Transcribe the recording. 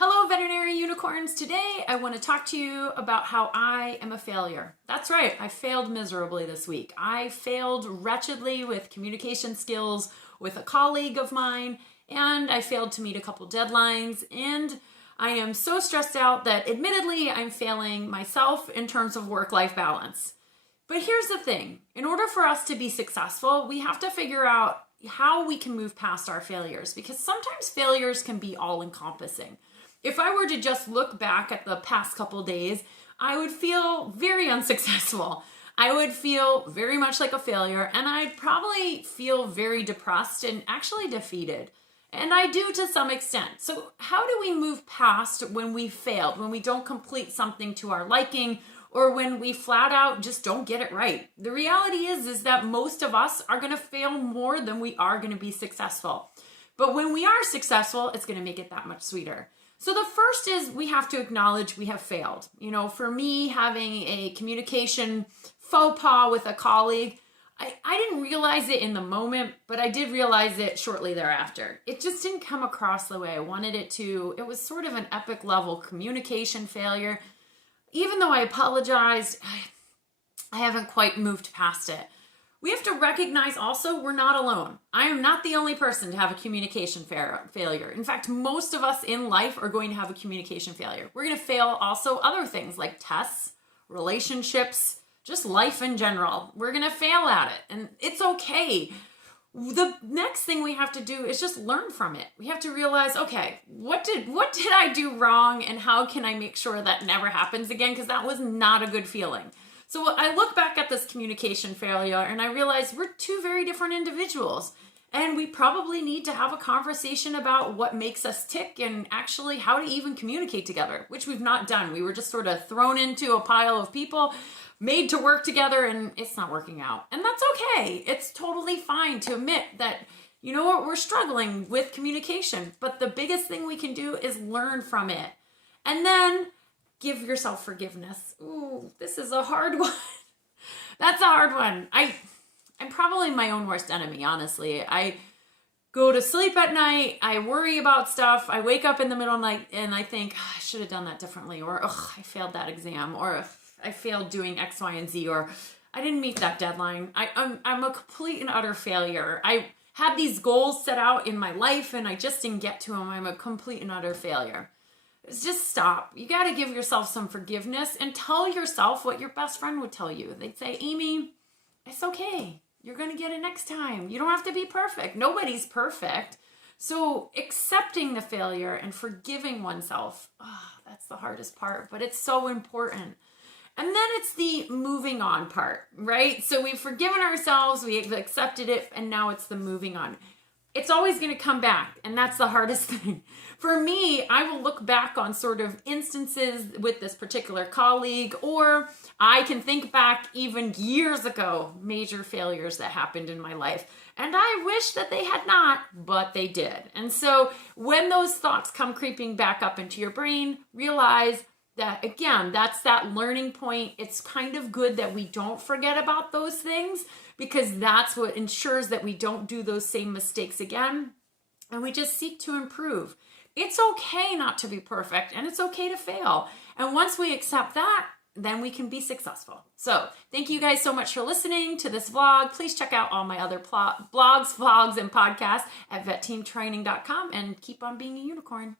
Hello, veterinary unicorns. Today, I want to talk to you about how I am a failure. That's right, I failed miserably this week. I failed wretchedly with communication skills with a colleague of mine, and I failed to meet a couple deadlines, and I am so stressed out that admittedly, I'm failing myself in terms of work-life balance. But here's the thing, in order for us to be successful, we have to figure out how we can move past our failures, because sometimes failures can be all-encompassing. If I were to just look back at the past couple days, I would feel very unsuccessful. I would feel very much like a failure, and I'd probably feel very depressed and actually defeated. And I do to some extent. So how do we move past when we failed, when we don't complete something to our liking, or when we flat out just don't get it right? The reality is that most of us are going to fail more than we are going to be successful. But when we are successful, it's going to make it that much sweeter. So the first is we have to acknowledge we have failed. You know, for me, having a communication faux pas with a colleague, I didn't realize it in the moment, but I did realize it shortly thereafter. It just didn't come across the way I wanted it to. It was sort of an epic level communication failure. Even though I apologized, I haven't quite moved past it. We have to recognize also we're not alone. I am not the only person to have a communication failure. In fact, most of us in life are going to have a communication failure. We're going to fail also other things like tests, relationships, just life in general. We're going to fail at it, and it's okay. The next thing we have to do is just learn from it. We have to realize, okay, what did I do wrong, and how can I make sure that never happens again? Because that was not a good feeling. So I look back at this communication failure and I realize we're two very different individuals, and we probably need to have a conversation about what makes us tick and actually how to even communicate together, which we've not done. We were just sort of thrown into a pile of people, made to work together, and it's not working out. And that's okay. It's totally fine to admit that, you know what, we're struggling with communication, but the biggest thing we can do is learn from it. And then give yourself forgiveness. Ooh, this is a hard one. That's a hard one. I'm probably my own worst enemy, honestly. I go to sleep at night, I worry about stuff, I wake up in the middle of the night and I think, oh, I should have done that differently, or I failed that exam, or I failed doing X, Y, and Z, or I didn't meet that deadline. I'm a complete and utter failure. I had these goals set out in my life and I just didn't get to them. I'm a complete and utter failure. Just stop. You got to give yourself some forgiveness and tell yourself what your best friend would tell you. They'd say, Amy, it's okay. You're going to get it next time. You don't have to be perfect. Nobody's perfect. So accepting the failure and forgiving oneself, that's the hardest part, but it's so important. And then it's the moving on part, right? So we've forgiven ourselves, we've accepted it, and now it's the moving on. It's always going to come back, and that's the hardest thing. For me, I will look back on sort of instances with this particular colleague, or I can think back even years ago, major failures that happened in my life. And I wish that they had not, but they did. And so when those thoughts come creeping back up into your brain, realize that, again, that's that learning point. It's kind of good that we don't forget about those things, because that's what ensures that we don't do those same mistakes again, and we just seek to improve. It's okay not to be perfect, and it's okay to fail. And once we accept that, then we can be successful. So thank you guys so much for listening to this vlog. Please check out all my other blogs, vlogs, and podcasts at vetteamtraining.com, and keep on being a unicorn.